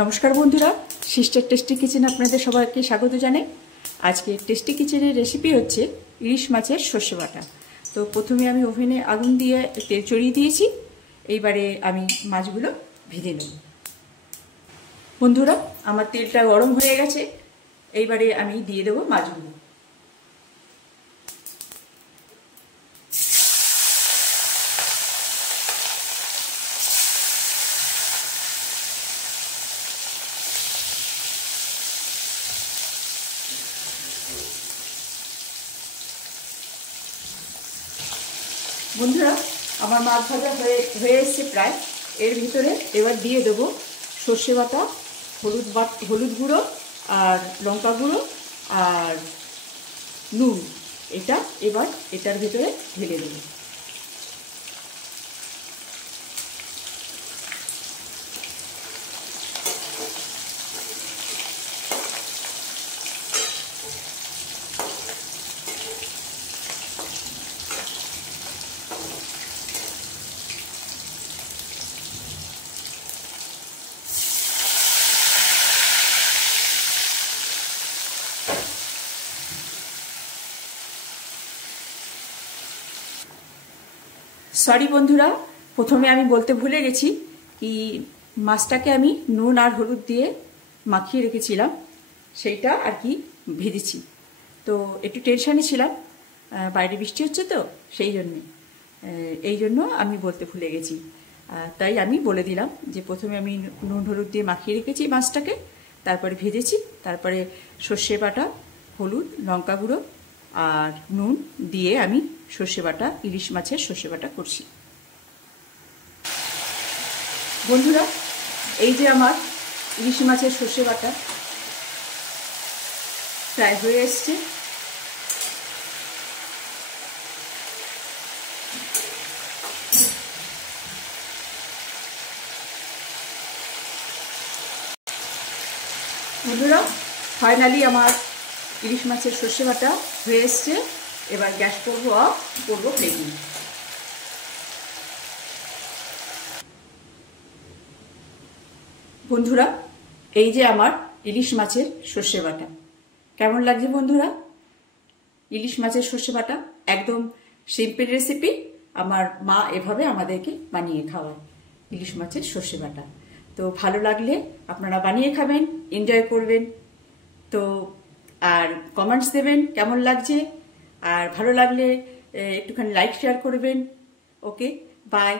নমস্কার বন্ধুরা, sister tasty kitchen আপনাদের সবাইকে স্বাগত জানাই। আজকে টেস্টি কিচেনের রেসিপি হচ্ছে ইলিশ মাছের সর্ষে বাটা। তো প্রথমে আমি ওভেনে আগুন দিয়ে তেল চড়িয়ে দিয়েছি। এইবারে আমি মাছগুলো ভেজে নেব। বন্ধুরা, আমার তেলটা গরম হয়ে গেছে। এইবারে আমি দিয়ে দেবো মাছগুলো। বন্ধুরা, আমার মাছ ভাজা হয়ে এসছে প্রায়। এর ভিতরে এবার দিয়ে দেবো সর্ষে বাটা, হলুদ গুঁড়ো আর লঙ্কা গুঁড়ো আর নুন। এটা এবার এটার ভিতরে ঢেলে দেবো। সরি বন্ধুরা, প্রথমে আমি বলতে ভুলে গেছি কি মাছটাকে আমি নুন আর হলুদ দিয়ে মাখিয়ে রেখেছিলাম, সেইটা আর কি ভেজেছি। তো একটু টেনশানে ছিলাম, বাইরে বৃষ্টি হচ্ছে তো সেই জন্যে, এই জন্য আমি বলতে ভুলে গেছি। তাই আমি বলে দিলাম যে প্রথমে আমি নুন হলুদ দিয়ে মাখিয়ে রেখেছি মাছটাকে, তারপরে ভেজেছি, তারপরে সর্ষে বাটা, হলুদ, লঙ্কা গুঁড়ো আর নুন দিয়ে আমি সর্ষে বাটা, ইলিশ মাছের সর্ষে বাটা করছি। বন্ধুরা, এই যে আমার ইলিশ মাছের সর্ষে বাটা প্রায় হয়ে এসছে। বন্ধুরা, ফাইনালি আমার ইলিশ মাছের সর্ষে বাটা হয়ে এসছে। এবার গ্যাস করবো অফ, করবো প্লেটিং। বন্ধুরা, এই যে আমার ইলিশ মাছের সর্ষে বাটা কেমন লাগছে বন্ধুরা? ইলিশ মাছের সর্ষে বাটা একদম সিম্পল রেসিপি। আমার মা এভাবে আমাদেরকে বানিয়ে খাওয়ায় ইলিশ মাছের সর্ষে বাটা। তো ভালো লাগলে আপনারা বানিয়ে খাবেন, এনজয় করবেন। তো আর কমেন্টস দেবেন কেমন লাগছে, আর ভালো লাগলে একটুখানি লাইক শেয়ার করবেন। ওকে, বাই।